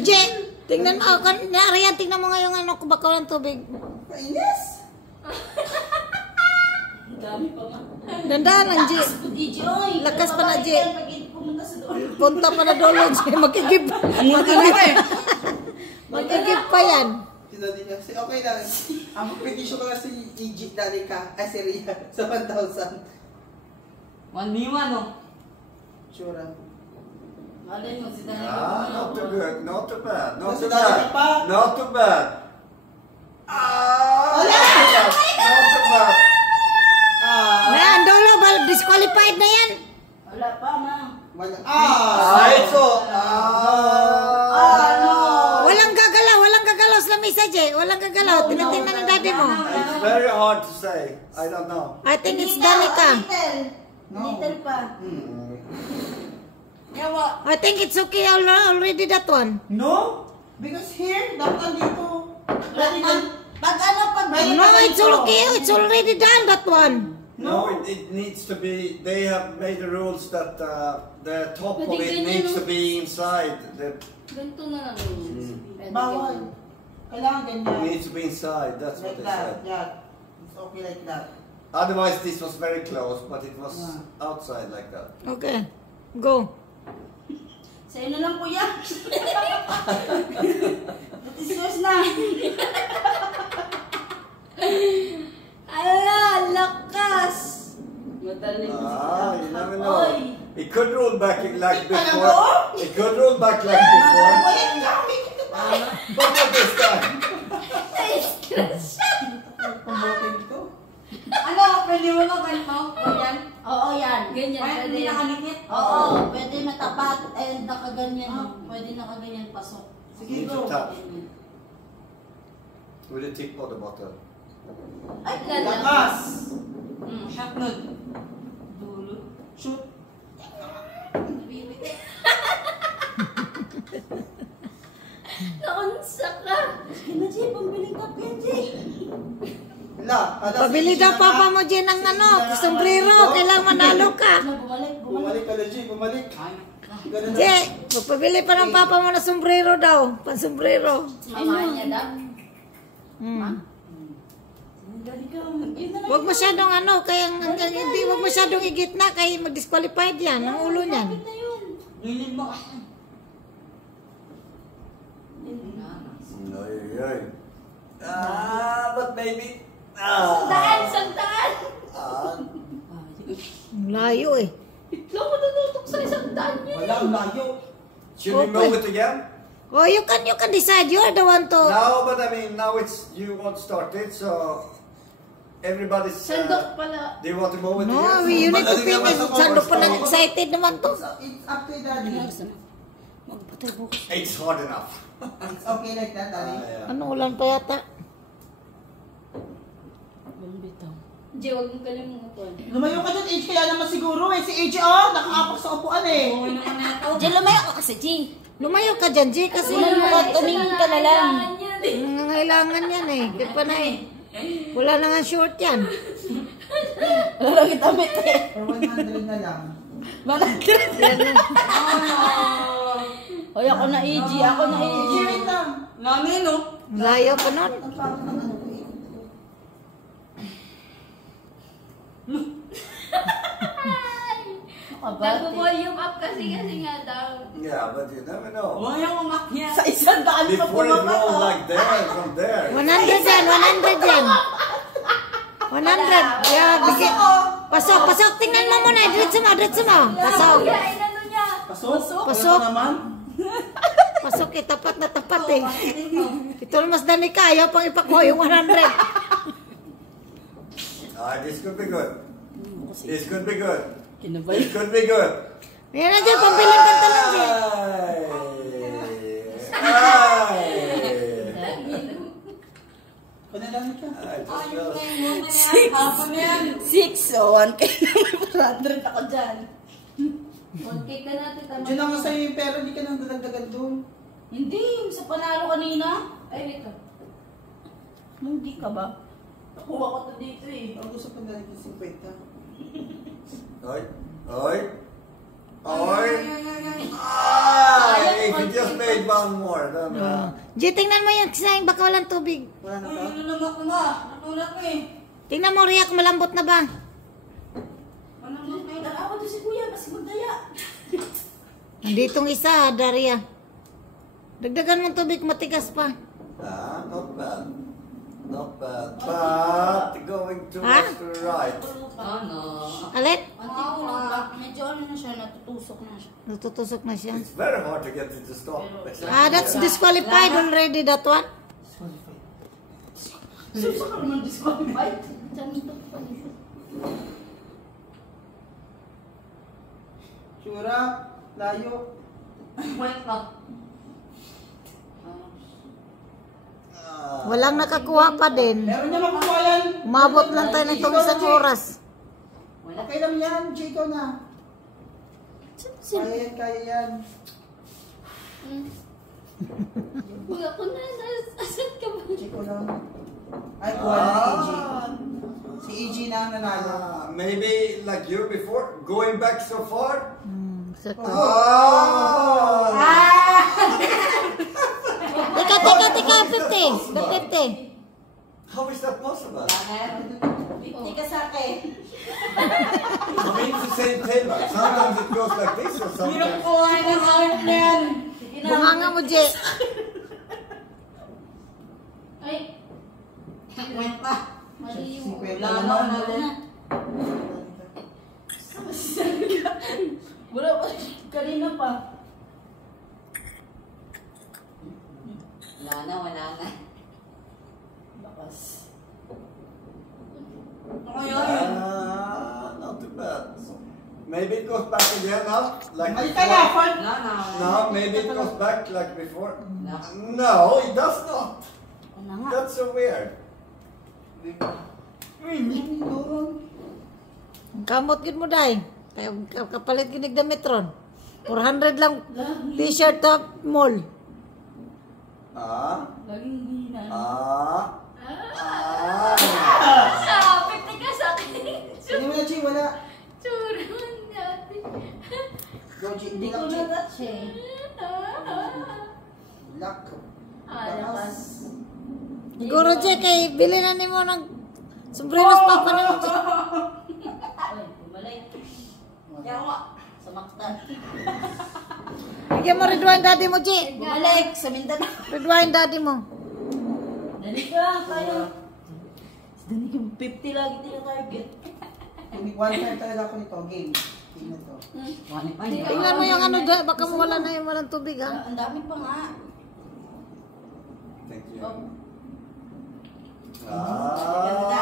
Ije, tingnan mo. Nariyan, tingnan mo nga yung ano, kubakaw ng tubig. Yes! Dami pa nga. Dandahan lang, Ije. Lakas pa na, Ije. Punta pa na doon, Ije. Magkigib. Magkigib pa yan. Okay lang. Ang petition ko lang si Egypt dali ka. Ay, si Ria. Sa 1,000. 1v1, no? Sure. Malay mo, si Dali. Not too good. Not too bad. Not Nasa too dali ka bad. pa. Not too bad. Not too bad. Ayan, Dolo, disqualified na yan. Wala pa, ma. Wala. Ito. No. Walang gagalaw sa lamisa, Ije. Walang gagalaw. Tinitingnan ng daddy mo. It's very hard to say. I don't know. I think it's Danica. Little pa. Yawa. I think it's okay already, that one. No? Because here, dapat dito. Pag ano, pag No, it's okay. It's already done, that one. No, it needs to be. They have made the rules that the top of it needs to be inside. Ganito na lang. Bawal. Kailangan It ganyan. needs to be inside. That's what Like they that. said. Yeah. It's okay like that. Otherwise, this was very close, but it was outside like that. Okay. Go. Sa'yo na lang, kuya. That is yours na. Ala, lakas. Madaling You never know. Oy. It could roll back like before. It could roll back like before. But not this time. Pambukin ito. Ano, pwede mo ba ganito? Ganyan? Oo, yan. Ganyan. Ay, Pwede hindi yan. nakalikit? Oo, pwede matapat and nakaganyan. Pwede nakaganyan, pasok. Sige, Need go. to tap with the tip of the bottle. Ay, ganyan. Lakas. Shot nun. Dulo. Shoot. Bibiti. Naunsa ka. Kina, Jay, pambiling ka, Jay. Pabili daw papa mo dyan ng ano, sombrero. Kailangan manalo ka. Bumalik. Bumalik ka, Legit. Bumalik. Ganun na. Je, magpabili pa ng papa mo na sombrero daw. Pansombrero. Mamahan niya daw. Huwag masyadong ano, kaya hindi, huwag masyadong igitna, kaya mag-disqualified yan, ang ulo niyan. Lilin mo. But maybe. Sandaan! Layo eh. Itlong mo natutok sa isang daan niya. Wala, ang layo. Should we move it again? Oh, you can decide. You're the one to. No, but I mean, now it's you want to start it, so everybody's. Sandok pala. Do you want to move it No, again? you need to finish. Sando pa lang excited naman to. It's up to you, Daddy. It's hard enough. It's okay like that, Daddy. Yeah. Ano, ulan pa yata. Jay, huwag mong kalimutan. Lumayo ka dyan, Age. Kaya naman siguro eh. Si Age, nakaapak sa upuan eh. Oo naman na ito. Jay, lumayo ka kasi, Jay. Lumayo ka dyan, G, kasi Tumingin ka na lang. nangailangan yan eh. Kaya pa na eh. Wala na nga short yan. Lalo kita mit eh. For 100 na lang. Hoy, ako na AG, ako na AG. Age, wait lang. Nani, no? Layo pa nun. Ang pangit ng ano eh. Nag-volume up kasi nga daw. Yeah, but you never know. Huwag yung umakyat. Sa isang daan pa Before it pumapat. roll like there, from there. 100 yan, 100 yan. 100. Yeah, bigay. Pasok. Tingnan mo muna. Diretso mo. Pasok. Inano niya? Pasok? Pasok. Ano naman? Pasok eh. Tapat na tapat eh. Ito mas dami ka. Ayaw pang ipakuha yung 100. This could be good. This could be good. Kinabay. It could be good. Yan na dyan. Pambilang kanta lang dyan. Panalangin ka. Hapon yan. 6 o 1K na may 400 ako dyan. 1K ka natin. tama. Diyan lang sa'yo yung pera, hindi ka nang dadagdagan doon. Hindi, yung sa panalo kanina. Ay, ito. Hindi ka ba? Nakuha ko to dito eh. Ang gusto pa dahil yung 50. Oi. If you just made one more. Then, G, tingnan mo yung sinayang baka walang tubig. Wala na to? Naman ko na. Natulak ko eh. Tingnan mo, Riyak, malambot na ba? Nag-awa doon si Kuya, mas magdaya. Nanditong isa, Daria. Dagdagan mong tubig, matigas pa. not bad. Not bad. But going towards the right. Ano? Alit? Anti kulog pa. Medyo ano na siya, natutusok na siya. Natutusok na siya. It's very hard to get it to stop. That's disqualified already, that one. Susa ka naman disqualified. Sura, layo. Wait pa. Walang nakakuha pa din. Meron niya makukuha yan. Umabot lang tayo nitong isang oras. Okay lang yan, Chico na. Kaya yan. Kuya, kung asan ka ba? Chico lang. Ay, kuha na ni EG. Si EG na ang nanalo. Maybe like you before, going back so far. Sakto. Oh! Tika, 50. The 50. How is that possible? Hindi ka sa akin. I mean, it's the same table. Sometimes it goes like this or sometimes. Kuhain ng heart na yan. Bunganga mo, J. Ay, Wait pa. mali yung... 50 Lalo naman. na din. Wala pa. Kanina pa. Wala na. Bakas. Not too bad. Maybe it goes back again now, like Ay, kaya, before. Ford. No, maybe it goes back like before. No. No, it does not. Ano nga? That's so weird. Kamot gid mo, Day. Kaya kapalit ginig na metron. 400 lang t-shirt top mall. Laging hindi na. Pwede ka sa akin. Hindi mo na, Chi, wala. Churan natin. Go, Chi. Hindi ko Chi. na-touch eh. Lock. Lakas. Siguro, J, kay bili na nimo ng sombreros pa pa naman. Ay, bumalik. Yawa. Samaktan. Bigyan mo Redwine daddy mo, J. Bumalik sa Mindanao. Redwine daddy mo. Dali ka, tayo. Dali ka, 50 lagi tina-target. One time talaga ako nito. Game. Game na to. Tingnan mo yung ano dyan. Baka mawala na yung walang tubig, ha? Ang dami pa nga. Thank you. Oh.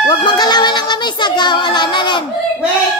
Huwag mong galawin ang lamesa, ga. Wala na rin. Wait!